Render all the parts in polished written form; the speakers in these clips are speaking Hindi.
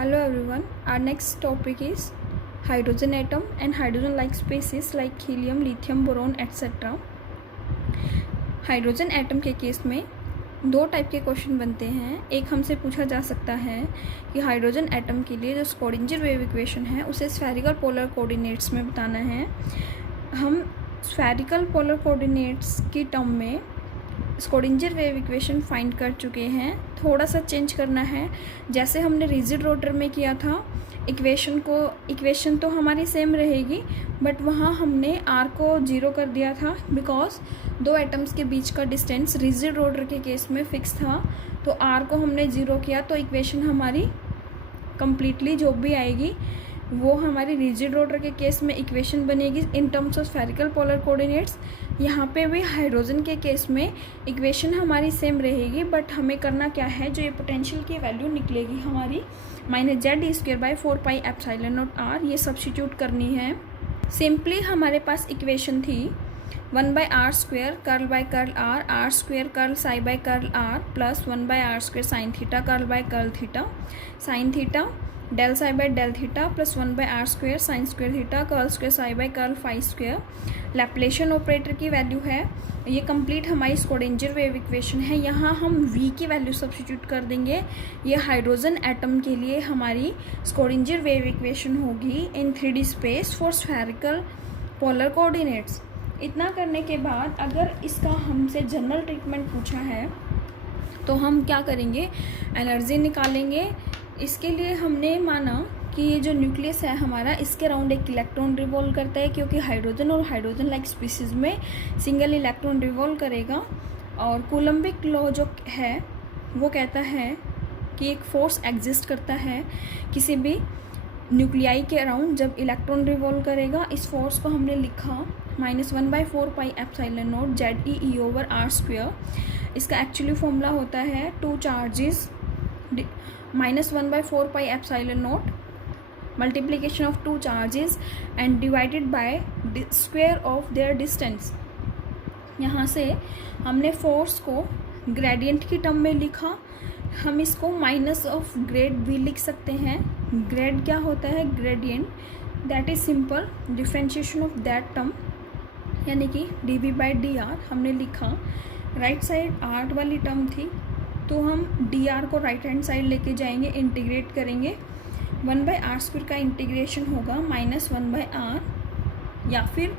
Hello everyone, our next topic is hydrogen atom and hydrogen like species like helium, lithium, boron etc. Hydrogen atom के केस में दो टाइप के क्वेश्चन बनते हैं। एक हमसे पूछा जा सकता है कि हाइड्रोजन एटम के लिए जो स्क्रोडिंजर वेव इक्वेशन है उसे स्फेरिकल पोलर कोऑर्डिनेट्स में बताना है। हम स्फेरिकल पोलर कोऑर्डिनेट्स की टर्म में स्क्रोडिंजर वेव इक्वेशन फाइंड कर चुके हैं। थोड़ा सा चेंज करना है, जैसे हमने रिजिड रोटर में किया था। इक्वेशन तो हमारी सेम रहेगी, बट वहाँ हमने आर को 0 कर दिया था बिकॉज दो एटम्स के बीच का डिस्टेंस रिजिड रोटर के केस में फिक्स था। तो आर को हमने 0 किया तो इक्वेशन हमारी कम्प्लीटली जो भी आएगी वो हमारी रिजिड रोटर के केस में इक्वेशन बनेगी in terms of spherical polar coordinates. यहाँ पे भी हाइड्रोजन के केस में इक्वेशन हमारी सेम रहेगी, बट हमें करना क्या है, जो ये पोटेंशियल की वैल्यू निकलेगी हमारी -ZE²/4πε0r, ये सब्स्टिट्यूट करनी है। सिंपली हमारे पास इक्वेशन थी 1/r² curl by curl r, r² curl psi by curl r plus 1/r² sine theta curl by curl theta, sine theta del psi by del theta plus 1/r² sine square theta curl square psi by curl phi square. Laplacian operator की वैल्यू है, ये कंप्लीट हमारी स्क्रोडिंजर वेव इक्वेशन है। यहाँ हम v की वैल्यू सब्स्टिट्यूट कर देंगे। ये हाइड्रोजन एटम के लिए हमारी स्क्रोडिंजर वेव इक्वेशन होगी इन 3D space for spherical polar coordinates. इतना करने के बाद अगर इसका हमसे जनरल ट्रीटमेंट पूछा है तो हम क्या करेंगे, एनर्जी निकालेंगे। इसके लिए हमने माना कि ये जो न्यूक्लियस है हमारा, इसके अराउंड एक इलेक्ट्रॉन रिवॉल्व करता है, क्योंकि हाइड्रोजन और हाइड्रोजन लाइक स्पीसीज में सिंगल इलेक्ट्रॉन रिवॉल्व करेगा। और कूलम्बिक लॉ जो है वो कहता है कि एक फोर्स एग्जिस्ट करता है किसी भी न्यूक्लियाई के अराउंड जब इलेक्ट्रॉन रिवॉल्व करेगा। इस फोर्स को हमने लिखा -1/4πε0 ZEE/r²। इसका एक्चुअली फॉर्मूला होता है two charges -1/4πε0 multiplication of two charges and divided by square of their distance। यहाँ से हमने फोर्स को ग्रेडियंट की टर्म में लिखा। हम इसको माइनस ऑफ ग्रेड भी लिख सकते हैं। ग्रेड क्या होता है, gradient, that is simple differentiation of that term, यानी कि dv/dr हमने लिखा। राइट साइड आर वाली टर्म थी तो हम dr को राइट हैंड साइड लेके जाएंगे, इंटीग्रेट करेंगे। 1/r² का इंटीग्रेशन होगा -1/r, या फिर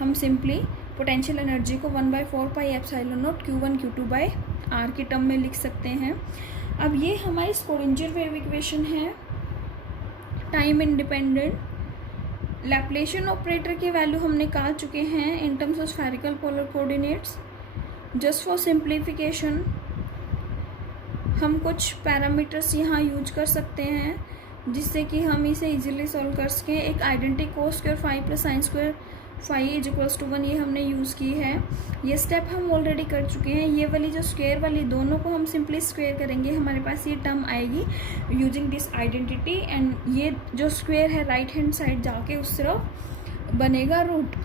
हम सिंपली पोटेंशियल एनर्जी को 1/4πε0 Q1 Q2/r की टर्म में लिख सकते हैं। अब ये हमारी स्क्रोडिंजर वेव इक्वेशन है, टाइम इंडिपेंडेंट। लैप्लेशियन ऑपरेटर की वैल्यू हम निकाल चुके हैं in terms of spherical polar coordinates. Just for simplification हम कुछ पैरामीटर्स यहाँ यूज कर सकते हैं जिससे कि हम इसे इजीली सॉल्व कर सकें। एक identity cos² phi plus sine square phi =1, ये हमने यूज़ की है। ये स्टेप हम ऑलरेडी कर चुके हैं। ये वाली जो स्क्वायर वाली दोनों को हम सिंपली स्क्वायर करेंगे, हमारे पास ये टर्म आएगी यूजिंग दिस आइडेंटिटी। एंड ये जो स्क्वायर है राइट हैंड साइड जाके उस तरफ बनेगा रूट।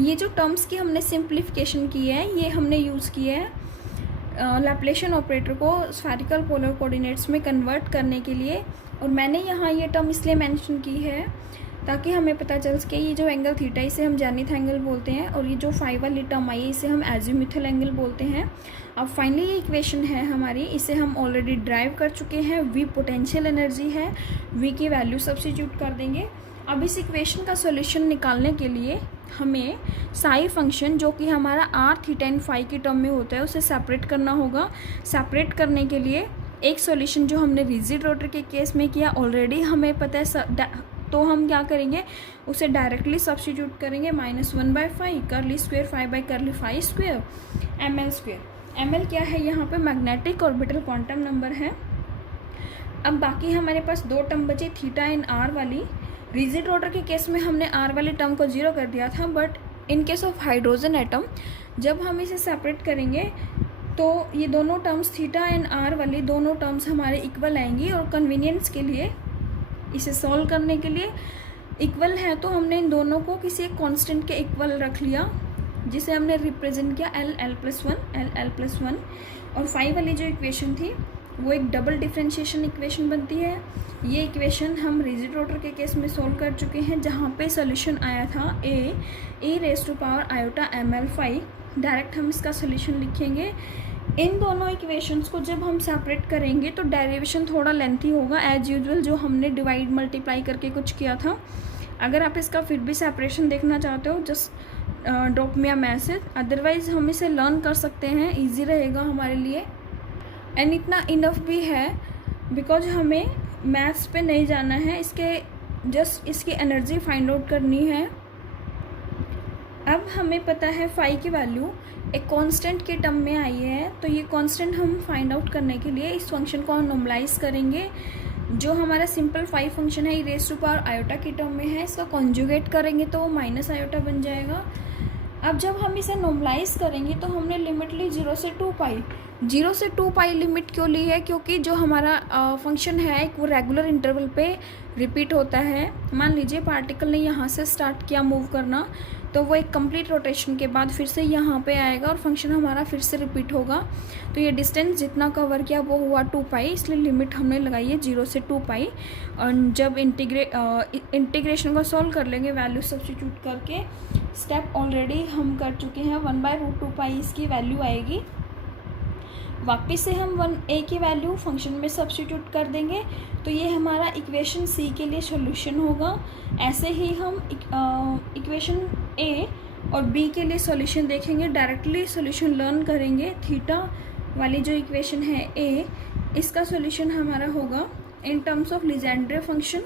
ये जो टर्म्स की हमने सिंप्लीफिकेशन की है ये हमने यूज़ की है लैप्लेशियन ऑपरेटर को स्फेरिकल पोलर कोऑर्डिनेट्स में कन्वर्ट करने के लिए। और मैंने यहाँ ये टर्म इसलिए मेंशन की है ताकि हमें पता चल सके ये जो एंगल थीटा इसे हम जेनिथ एंगल बोलते हैं, और ये जो फाई वाली टर्म आई है इसे हम एजीमुथल एंगल बोलते हैं। अब फाइनली ये इक्वेशन है हमारी, इसे हम ऑलरेडी ड्राइव कर चुके हैं। v पोटेंशियल एनर्जी है, v की वैल्यू सब्स्टिट्यूट कर देंगे। अब इस इक्वेशन का सॉल्यूशन निकालने के लिए हमें साई फंक्शन जो कि हमारा r थीटा एंड फाई की टर्म में होता है उसे सेपरेट करना होगा। सेपरेट करने के लिए एक सॉल्यूशन जो हमने रिजिड रोटर के केस में किया ऑलरेडी हमें पता है, तो हम क्या करेंगे, उसे डायरेक्टली सब्स्टिट्यूट करेंगे। -1/5 curly square phi by curly phi square ml²। ml क्या है, यहाँ पे मैग्नेटिक ऑर्बिटल क्वांटम नंबर है। अब बाकी हमारे पास दो टर्म बचे थीटा एंड r वाली। रिजिड रोटर के केस में हमने r वाली टर्म को 0 कर दिया था, but in case of hydrogen atom जब हम इसे सेपरेट करेंगे तो ये दोनों टर्म्स थीटा एंड r वाली दोनों टर्म्स हमारे इक्वल आएंगी। और कन्वीनियंस के लिए इसे सॉल्व करने के लिए इक्वल है तो हमने इन दोनों को किसी एक कांस्टेंट के इक्वल रख लिया, जिसे हमने रिप्रेजेंट किया l+1 l+1। और फाई वाली जो इक्वेशन थी वो एक डबल डिफरेंशिएशन इक्वेशन बनती है। ये इक्वेशन हम रिजिड रोटर के केस में सोल्व कर चुके हैं, जहाँ पे सोल्यूशन आया था a⁻∗ml5। डायरेक्ट हम इसका सोल्यूशन लिखेंगे। इन दोनों इक्वेशंस को जब हम सेपरेट करेंगे तो डेरिवेशन थोड़ा लेंथी होगा एज यूजुअल, जो हमने डिवाइड मल्टीप्लाई करके कुछ किया था। अगर आप इसका फिर भी सेपरेशन देखना चाहते हो just drop me a message, otherwise हम इसे लर्न कर सकते हैं, ईजी रहेगा हमारे लिए। एंड इतना इनफ भी है बिकॉज हमें मैथ्स पे नहीं जाना है, जस्ट इसकी एनर्जी फाइंड आउट करनी है। अब हमें पता है फाई की वैल्यू एक कांस्टेंट के टर्म में आई है, तो ये कांस्टेंट हम फाइंड आउट करने के लिए इस फंक्शन को हम नॉर्मलाइज करेंगे। जो हमारा सिंपल फाई फंक्शन है e⁻i की टर्म में है, इसका कॉन्जुगेट करेंगे तो वो -i बन जाएगा। अब जब हम इसे नॉर्मलाइज करेंगे तो हमने लिमिट ली 0 से 2π। 0 से 2π लिमिट क्यों ली है? क्योंकि जो हमारा फंक्शन है वो रेगुलर इंटरवल पे रिपीट होता है। मान लीजिए पार्टिकल ने यहाँ से स्टार्ट किया मूव करना, तो वो एक कंप्लीट रोटेशन के बाद फिर से यहाँ पे आएगा और फंक्शन हमारा फिर से रिपीट होगा। तो ये डिस्टेंस जितना कवर किया वो हुआ 2π, इसलिए लिमिट हमने लगाई है 0 से 2π। और जब इंटीग्रेशन को सॉल्व कर लेंगे वैल्यू सब्स्टिट्यूट करके, स्टेप ऑलरेडी हम कर चुके हैं, 1/√2π इसकी वैल्यू आएगी। वापस से हम 1a की वैल्यू फंक्शन में सब्स्टिट्यूट कर देंगे, तो ये हमारा इक्वेशन सी के लिए सॉल्यूशन होगा। ऐसे ही हम इक्वेशन ए और बी के लिए सॉल्यूशन देखेंगे, डायरेक्टली सॉल्यूशन लर्न करेंगे। थीटा वाली जो इक्वेशन है ए, इसका सॉल्यूशन हमारा होगा in terms of Legendre function,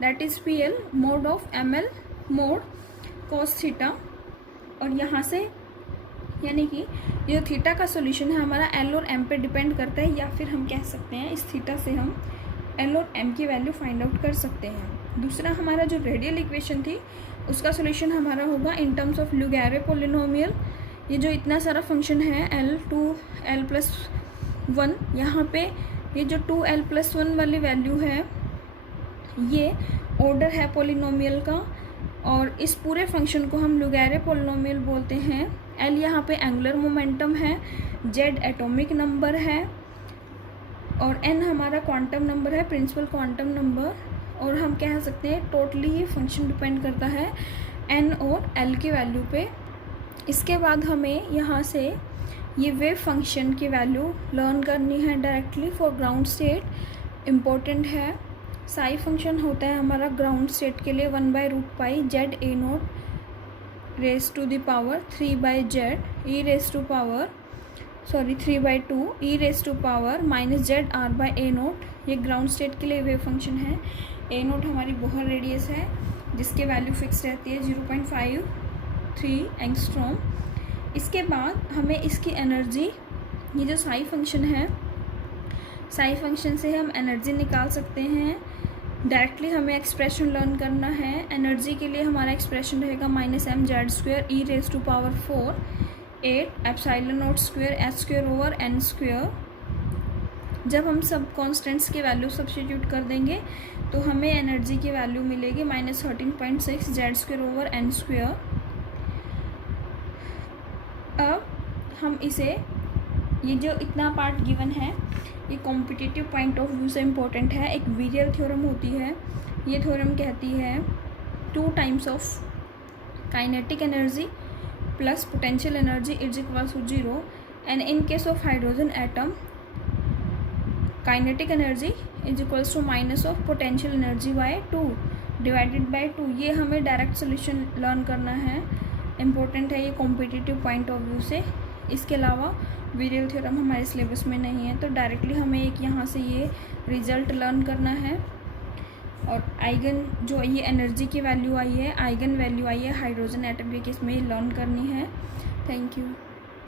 that is PL mod of ML mod cos theta. और यहाँ से यानी कि जो थीटा का सॉल्यूशन है हमारा एल और एम पे डिपेंड करता है, या फिर हम कह सकते हैं इस थीटा से हम एल और एम की वैल्यू फाइंड आउट कर सकते हैं। दूसरा हमारा जो रेडियल इक्वेशन थी उसका सॉल्यूशन हमारा होगा इन टर्म्स ऑफ लुगैरे पोलिनोमियल। ये जो इतना सारा फंक्शन है L2L+1, यहाँ पे ये जो 2L+1 वाली वैल्यू है ये ऑर्डर है पोलिनोमियल का, और इस पूरे फंक्शन को हम लुगैरे पोलिनोमियल बोलते हैं। L यहाँ पे एंगुलर मोमेंटम है, Z एटॉमिक नंबर है, और N हमारा क्वांटम नंबर है, प्रिंसिपल क्वांटम नंबर। और हम कह सकते हैं टोटली ये फंक्शन डिपेंड करता है N और L की वैल्यू पे। इसके बाद हमें यहाँ से ये वेव फंक्शन की वैल्यू लर्न करनी है directly for ground state, important है। साई फंक्शन होता है हमारा ग्राउंड स्टेट के लिए 1/√π ZA0 raise to the power 3/2 -ZR/A0। ये ग्राउंड स्टेट के लिए वेव फंक्शन है। A0 हमारी बोहर रेडियस है जिसके वैल्यू फिक्स रहती है 0.53 एंगस्ट्रॉम। इसके बाद हमें इसकी एनर्जी, ये जो साई फंक्शन है, साई फंक्शन से हम एनर्जी निकाल सकते हैं। डायरेक्टली हमें एक्सप्रेशन लर्न करना है। एनर्जी के लिए हमारा एक्सप्रेशन रहेगा -mZ² e⁻⁴ 8ε0² h²/n²। जब हम सब कॉन्स्टेंट्स की वैल्यू सब्स्टिट्यूट कर देंगे तो हमें एनर्जी की वैल्यू मिलेगी -13.6 Z²/n²। अब हम इसे, ये जो इतना पार्ट गिवन है ये कॉम्पिटिटिव पॉइंट ऑफ व्यू से इम्पोर्टेंट है। एक वीरियल थ्योरम होती है, ये थ्योरम कहती है 2 times of kinetic energy plus potential energy is equals to 0, and in case of hydrogen atom kinetic energy is equals to minus of potential energy by 2 divided by 2। ये हमें डायरेक्ट सोल्यूशन लर्न करना है, इम्पोर्टेंट है ये कॉम्पिटिटिव पॉइंट ऑफ व्यू से। इसके अलावा वीरियल थ्योरम हमारे सिलेबस में नहीं है, तो डायरेक्टली हमें एक यहाँ से ये रिजल्ट लर्न करना है। और आइगन, जो ये एनर्जी की वैल्यू आई है, आइगन वैल्यू आई है हाइड्रोजन एटम के केस में लर्न करनी है। Thank you.